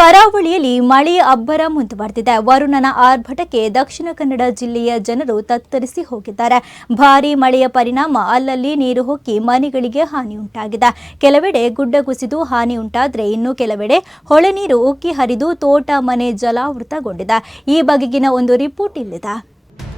ಕರಾವಳಿಯಲ್ಲಿ ಮಳೆಯ ಅಬ್ಬರ ಮುಂದುವರೆದಿದೆ. ವರುಣನ ಆರ್ಭಟಕ್ಕೆ ದಕ್ಷಿಣ ಕನ್ನಡ ಜಿಲ್ಲೆಯ ಜನರು ತತ್ತರಿಸಿ ಹೋಗಿದ್ದಾರೆ. ಭಾರೀ ಮಳೆಯ ಪರಿಣಾಮ ಅಲ್ಲಲ್ಲಿ ನೀರು ಹೊಕ್ಕಿ ಮನೆಗಳಿಗೆ ಹಾನಿ ಉಂಟಾಗಿದೆ ಕೆಲವೆಡೆ ಗುಡ್ಡ ಕುಸಿದು ಹಾನಿ ಉಂಟಾದರೆ ಇನ್ನು ಕೆಲವೆಡೆ ಹೊಳೆ ನೀರು ಉಕ್ಕಿ ಹರಿದು ತೋಟ ಮನೆ ಜಲಾವೃತಗೊಂಡಿದೆ. ಈ ಬಗೆಗಿನ ಒಂದು ರಿಪೋರ್ಟ್ ಇಲ್ಲಿದೆ.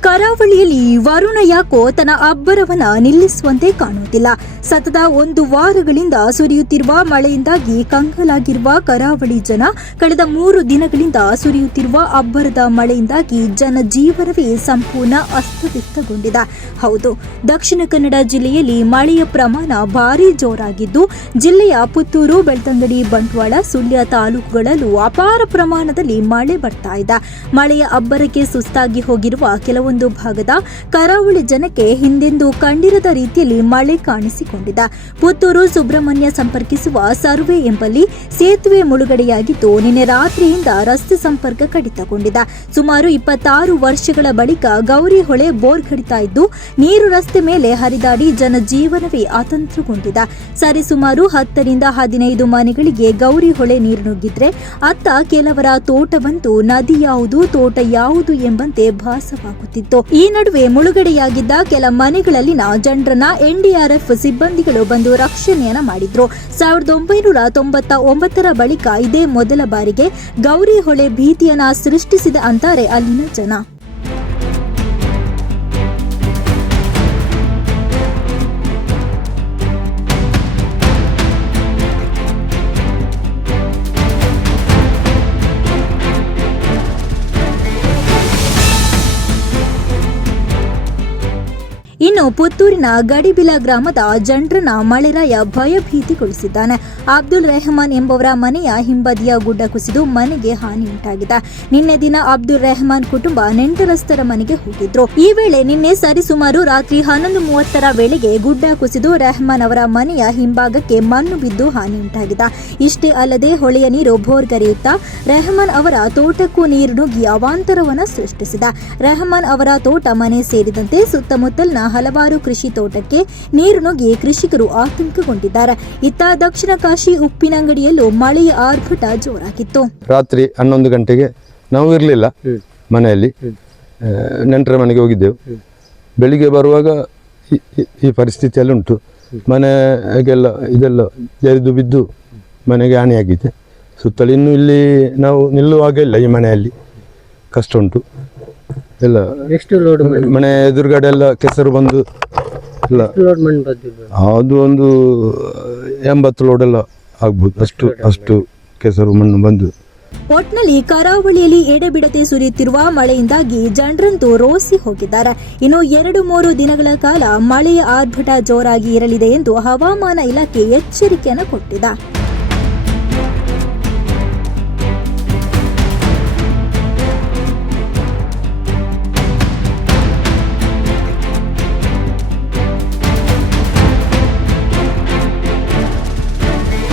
ಕರಾವಳಿಯಲ್ಲಿ ವರುಣ ಯಾಕೋ ತನ್ನ ಅಬ್ಬರವನ್ನ ನಿಲ್ಲಿಸುವಂತೆ ಕಾಣುವುದಿಲ್ಲ. ಸತತ ಒಂದು ವಾರಗಳಿಂದ ಸುರಿಯುತ್ತಿರುವ ಮಳೆಯಿಂದಾಗಿ ಕಂಗಲಾಗಿರುವ ಕರಾವಳಿ ಜನ ಕಳೆದ ಮೂರು ದಿನಗಳಿಂದ ಸುರಿಯುತ್ತಿರುವ ಅಬ್ಬರದ ಮಳೆಯಿಂದಾಗಿ ಜನಜೀವನವೇ ಸಂಪೂರ್ಣ ಅಸ್ತವ್ಯಸ್ತಗೊಂಡಿದೆ. ಹೌದು, ದಕ್ಷಿಣ ಕನ್ನಡ ಜಿಲ್ಲೆಯಲ್ಲಿ ಮಳೆಯ ಪ್ರಮಾಣ ಭಾರಿ ಜೋರಾಗಿದ್ದು, ಜಿಲ್ಲೆಯ ಪುತ್ತೂರು, ಬೆಳ್ತಂಗಡಿ, ಬಂಟ್ವಾಳ, ಸುಳ್ಯ ತಾಲೂಕುಗಳಲ್ಲೂ ಅಪಾರ ಪ್ರಮಾಣದಲ್ಲಿ ಮಳೆ ಬರ್ತಾ ಇದೆ. ಮಳೆಯ ಅಬ್ಬರಕ್ಕೆ ಸುಸ್ತಾಗಿ ಹೋಗಿರುವ ಕೆಲವೊಂದು ಭಾಗದ ಕರಾವಳಿ ಜನಕ್ಕೆ ಹಿಂದೆಂದು ಕಂಡಿರದ ರೀತಿಯಲ್ಲಿ ಮಳೆ ಕಾಣಿಸಿಕೊಂಡಿದೆ. ಪುತ್ತೂರು ಸುಬ್ರಹ್ಮಣ್ಯ ಸಂಪರ್ಕಿಸುವ ಸರ್ವೆ ಎಂಬಲ್ಲಿ ಸೇತುವೆ ಮುಳುಗಡೆಯಾಗಿದ್ದು, ನಿನ್ನೆ ರಾತ್ರಿಯಿಂದ ರಸ್ತೆ ಸಂಪರ್ಕ ಕಡಿತಗೊಂಡಿದೆ. ಸುಮಾರು ಇಪ್ಪತ್ತಾರು ವರ್ಷಗಳ ಬಳಿಕ ಗೌರಿ ಹೊಳೆ ಬೋರ್ ಕಡಿತಾ ಇದ್ದು, ನೀರು ರಸ್ತೆ ಮೇಲೆ ಹರಿದಾಡಿ ಜನಜೀವನವೇ ಅತಂತ್ರಗೊಂಡಿದೆ. ಸರಿಸುಮಾರು ಹತ್ತರಿಂದ ಹದಿನೈದು ಮನೆಗಳಿಗೆ ಗೌರಿ ಹೊಳೆ ನೀರು ನುಗ್ಗಿದ್ರೆ ಅತ್ತ ಕೆಲವರ ತೋಟವಂತೂ ನದಿ ಯಾವುದು, ತೋಟ ಯಾವುದು ಎಂಬಂತೆ ಭಾಸವಾಗುತ್ತಿತ್ತು ಈ ನಡುವೆ ಮುಳುಗಡೆಯಾಗಿದ್ದ ಕೆಲ ಮನೆಗಳಲ್ಲಿನ ಜನರನ್ನ ಎನ್ಡಿಆರ್ಎಫ್ ಸಿಬ್ಬಂದಿಗಳು ಬಂದು ರಕ್ಷಣೆಯನ್ನ ಮಾಡಿದ್ರು. ಸಾವಿರದ ಒಂಬೈನೂರ ತೊಂಬತ್ತ ಒಂಬತ್ತರ ಬಳಿಕ ಇದೇ ಮೊದಲ ಬಾರಿಗೆ ಗೌರಿ ಹೊಳೆ ಭೀತಿಯನ್ನ ಸೃಷ್ಟಿಸಿದ ಅಂತಾರೆ ಅಲ್ಲಿನ ಜನ. ಇನ್ನು ಪುತ್ತೂರಿನ ಗಡಿಬಿಲ ಗ್ರಾಮದ ಜನರನ್ನ ಮಳೆರಾಯ ಭಯಭೀತಿಗೊಳಿಸಿದ್ದಾನೆ ಅಬ್ದುಲ್ ರೆಹಮಾನ್ ಎಂಬವರ ಮನೆಯ ಹಿಂಬದಿಯ ಗುಡ್ಡ ಕುಸಿದು ಮನೆಗೆ ಹಾನಿ ಉಂಟಾಗಿದೆ. ನಿನ್ನೆ ದಿನ ಅಬ್ದುಲ್ ರೆಹಮಾನ್ ಕುಟುಂಬ ನೆಂಟರಸ್ಥರ ಮನೆಗೆ ಹೋಗಿದ್ರು. ಈ ವೇಳೆ ನಿನ್ನೆ ಸರಿಸುಮಾರು ರಾತ್ರಿ ಹನ್ನೊಂದು ಮೂವತ್ತರ ವೇಳೆಗೆ ಗುಡ್ಡ ಕುಸಿದು ರೆಹಮಾನ್ ಅವರ ಮನೆಯ ಹಿಂಭಾಗಕ್ಕೆ ಮಣ್ಣು ಬಿದ್ದು ಹಾನಿ ಉಂಟಾಗಿದೆ. ಇಷ್ಟೇ ಅಲ್ಲದೆ ಹೊಳೆಯ ನೀರು ಭೋರ್ಗರೆಯುತ್ತಾ ರೆಹಮಾನ್ ಅವರ ತೋಟಕ್ಕೂ ನೀರು ನುಗ್ಗಿ ಅವಾಂತರವನ್ನು ಸೃಷ್ಟಿಸಿದ. ರೆಹಮಾನ್ ಅವರ ತೋಟ ಮನೆ ಸೇರಿದಂತೆ ಸುತ್ತಮುತ್ತಲಿನ ಹಲವಾರು ಕೃಷಿ ತೋಟಕ್ಕೆ ನೀರು ನುಗ್ಗಿ ಕೃಷಿಕರು ಆತಂಕಗೊಂಡಿದ್ದಾರೆ. ಇತ್ತ ದಕ್ಷಿಣ ಕಾಶಿ ಉಪ್ಪಿನಂಗಡಿಯಲ್ಲೂ ಮಳೆಯ ಆರ್ಭಟ ಜೋರಾಗಿತ್ತು. ರಾತ್ರಿ ಹನ್ನೊಂದು ಗಂಟೆಗೆ ನಾವು ಇರಲಿಲ್ಲ ಮನೆಯಲ್ಲಿ. ಆ, ನೆಂಟರ ಮನೆಗೆ ಹೋಗಿದ್ದೆವು. ಬೆಳಿಗ್ಗೆ ಬರುವಾಗ ಈ- ಪರಿಸ್ಥಿತಿ ಈ ಪರಿಸ್ಥಿತಿಯಲ್ಲಿ ಉಂಟು. ಮನೆಗೆಲ್ಲ ಇದೆಲ್ಲ ಜರಿದು ಬಿದ್ದು ಮನೆಗೆ ಹಾನಿಯಾಗಿದೆ. ಸುತ್ತಲೂ ಇನ್ನೂ ಇಲ್ಲಿ ನಾವು ನಿಲ್ಲುವಾಗ ಇಲ್ಲ ಈ ಮನೆಯಲ್ಲಿ. ಕಷ್ಟ ಉಂಟು. ಎಲ್ಲ ಎಷ್ಟು ಲೋಡ್ ಮನೆ ಎದುರುಗಡೆ ಎಲ್ಲ ಕೆಸರು ಬಂದು ಇಲ್ಲ. ಲೋಡ್ ಮಣ್ಣು ಬಂದಿದ್ದು ಅದು ಒಂದು ಎಂಬತ್ತು ಲೋಡ್ ಎಲ್ಲ ಆಗ್ಬೋದು. ಅಷ್ಟು ಅಷ್ಟು ಕೆಸರು ಮಣ್ಣು ಬಂದು. ಒಟ್ನಲ್ಲಿ ಕರಾವಳಿಯಲ್ಲಿ ಎಡೆಬಿಡದೆ ಸುರಿಯುತ್ತಿರುವ ಮಳೆಯಿಂದಾಗಿ ಜನರಂತೂ ರೋಸಿ ಹೋಗಿದ್ದಾರೆ. ಇನ್ನು ಎರಡು ಮೂರು ದಿನಗಳ ಕಾಲ ಮಳೆಯ ಆರ್ಭಟ ಜೋರಾಗಿ ಇರಲಿದೆ ಎಂದು ಹವಾಮಾನ ಇಲಾಖೆ ಎಚ್ಚರಿಕೆಯನ್ನು ಕೊಟ್ಟಿದೆ.